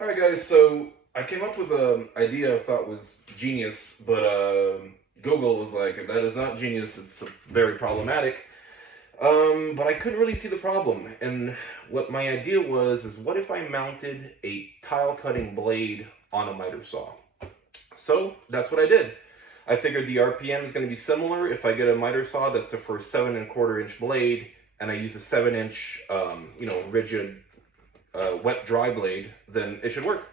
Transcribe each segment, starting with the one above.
All right, guys. So I came up with an idea I thought was genius, but Google was like, "That is not genius. It's very problematic." But I couldn't really see the problem. And what my idea was is, what if I mounted a tile cutting blade on a miter saw? So that's what I did. I figured the RPM is going to be similar if I get a miter saw that's for a 7¼ inch blade, and I use a 7 inch, rigid wet dry blade, then it should work.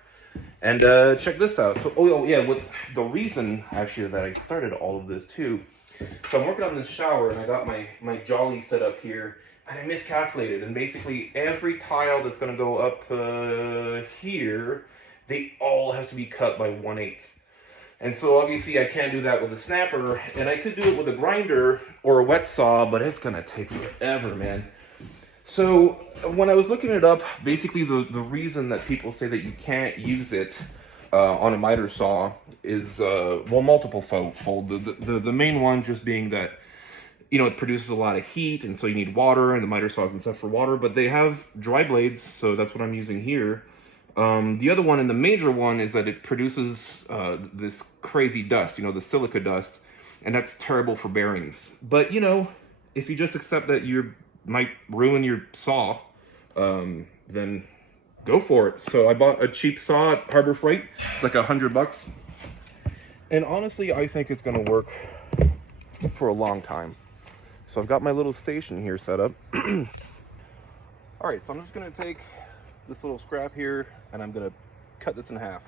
And check this out. So, yeah, with the reason actually that I started all of this too. So I'm working on this shower, and I got my jolly set up here, and I miscalculated. And basically, every tile that's going to go up here, they all have to be cut by 1/8. And so obviously I can't do that with a snapper, and I could do it with a grinder or a wet saw, but it's gonna take forever, man. So when I was looking it up, basically the reason that people say that you can't use it on a miter saw is multiple fold. The main one just being that it produces a lot of heat, and so you need water, and the miter saw isn't set for water. But they have dry blades, so that's what I'm using here. The other one, and the major one, is that it produces this crazy dust, the silica dust, and that's terrible for bearings. But if you just accept that you might ruin your saw, then go for it. So I bought a cheap saw at Harbor Freight, like $100, and honestly, I think it's gonna work for a long time. So I've got my little station here set up. All right, so I'm just gonna take this little scrap here, and I'm gonna cut this in half.